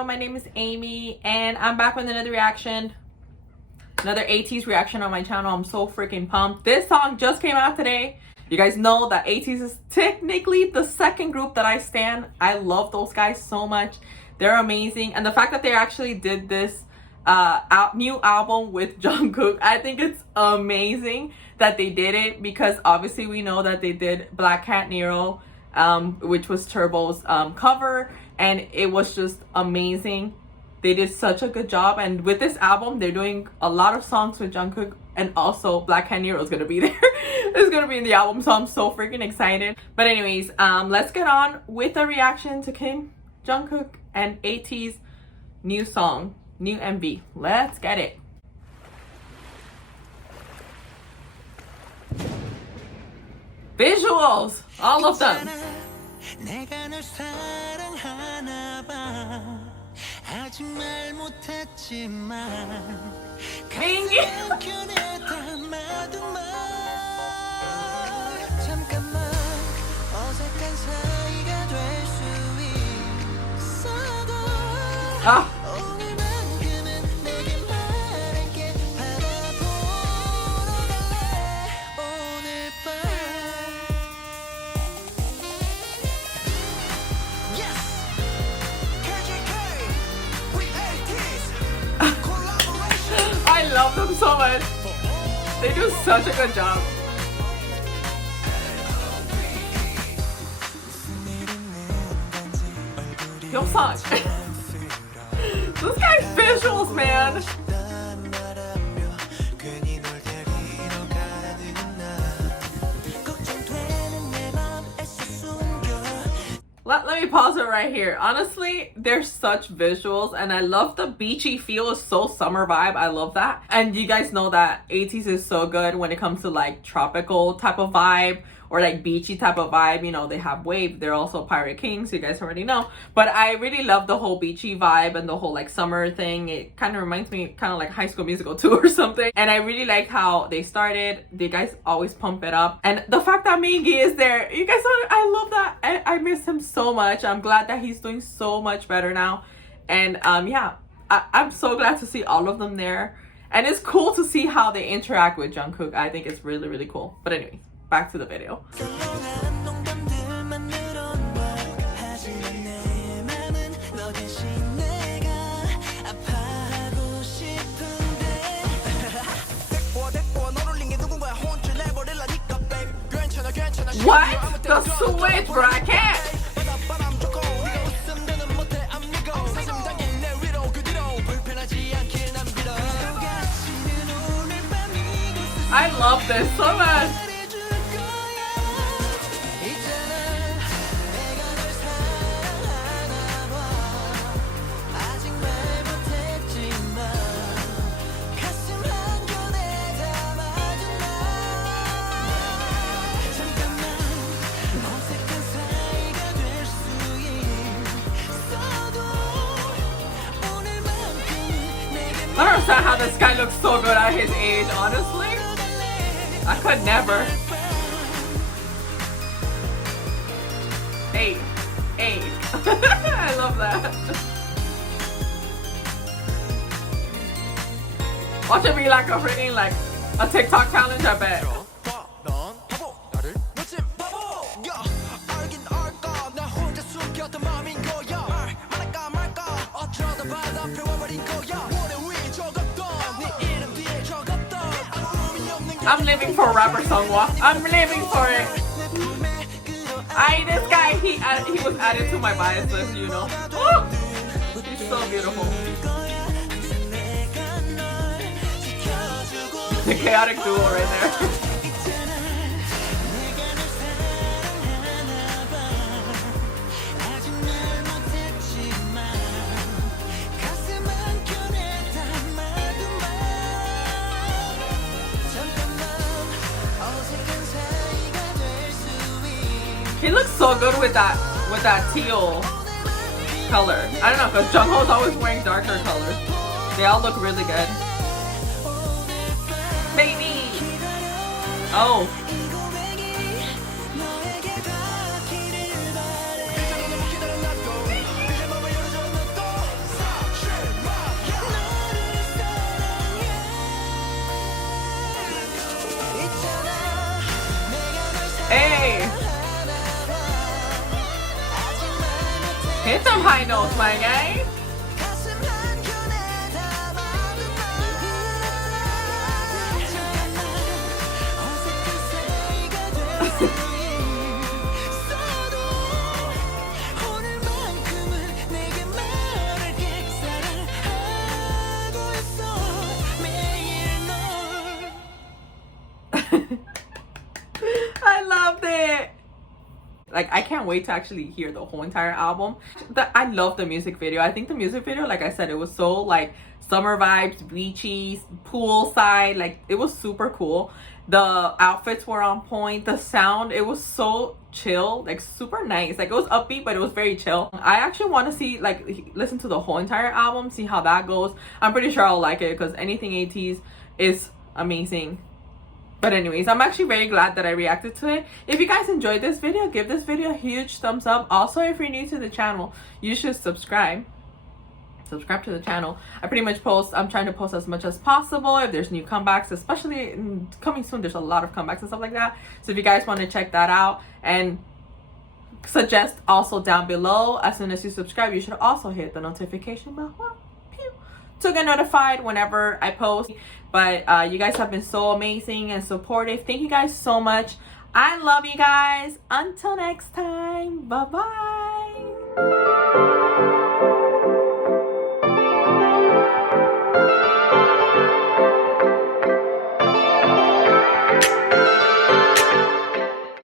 channel. My name is Amy and I'm back with another reaction. Another ATEEZ reaction on my channel. I'm so freaking pumped. This song just came out today. You guys know that ATEEZ is technically the second group that I stan. I love those guys so much. They're amazing. And the fact that they actually did this new album with Jong Kook, I think it's amazing that they did it, because obviously we know that they did Black Cat Nero, which was Turbo's cover, and it was just amazing. They did such a good job, and with this album they're doing a lot of songs with Jong Kook, and also Black Cat Nero is gonna be there. It's gonna be in the album, so I'm so freaking excited. But anyways, let's get on with a reaction to Kim, Jong Kook, and ATEEZ new song, new MV. Let's get it. Visuals, all of them. Ah. I love them so much. They do such a good job. Yo, such. This guy's visuals, man. Let me pause it right here. Honestly, they're such visuals, and I love the beachy feel. It's so summer vibe. I love that. And you guys know that ATEEZ is so good when it comes to like tropical type of vibe or like beachy type of vibe. You know, they have Wave. They're also Pirate Kings. You guys already know. But I really love the whole beachy vibe and the whole like summer thing. It kind of reminds me kind of like High School Musical 2 or something. And I really like how they started. The guys always pump it up. And the fact that Mingi is there, you guys know, I love that. I miss him so much. I'm glad that he's doing so much better now. And yeah, I'm so glad to see all of them there. And it's cool to see how they interact with Jong Kook. I think it's really, really cool. But anyways, back to the video. What? The switch, bro, I can't. I love this so much. I don't understand how this guy looks so good at his age, honestly. I could never. Hey. I love that. Watch it be like a freaking like a TikTok challenge, I bet. I'm living for rapper Songwa. I'm living for it. This guy, he was added to my bias list, you know. Ooh, he's so beautiful. The chaotic duo right there. He looks so good with that teal color. I don't know, because Jungho's always wearing darker colors. They all look really good. Baby! Oh. Hit them high notes, my guy. I loved it. Like, I can't wait to actually hear the whole entire album. I love the music video. I think the music video, like I said, it was so like summer vibes, beachy, poolside. Like, it was super cool. The outfits were on point. The sound, it was so chill, like super nice. Like, it was upbeat, but it was very chill. I actually want to see, like, listen to the whole entire album, see how that goes. I'm pretty sure I'll like it because anything ATEEZ is amazing. But anyways, I'm actually very glad that I reacted to it. If you guys enjoyed this video, give this video a huge thumbs up. Also, if you're new to the channel, you should subscribe to the channel. I pretty much post, I'm trying to post as much as possible if there's new comebacks, especially coming soon. There's a lot of comebacks and stuff like that. So if you guys want to check that out, and suggest also down below, as soon as you subscribe, you should also hit the notification bell to get notified whenever I post. But you guys have been so amazing and supportive. Thank you guys so much. I love you guys. Until next time, bye bye.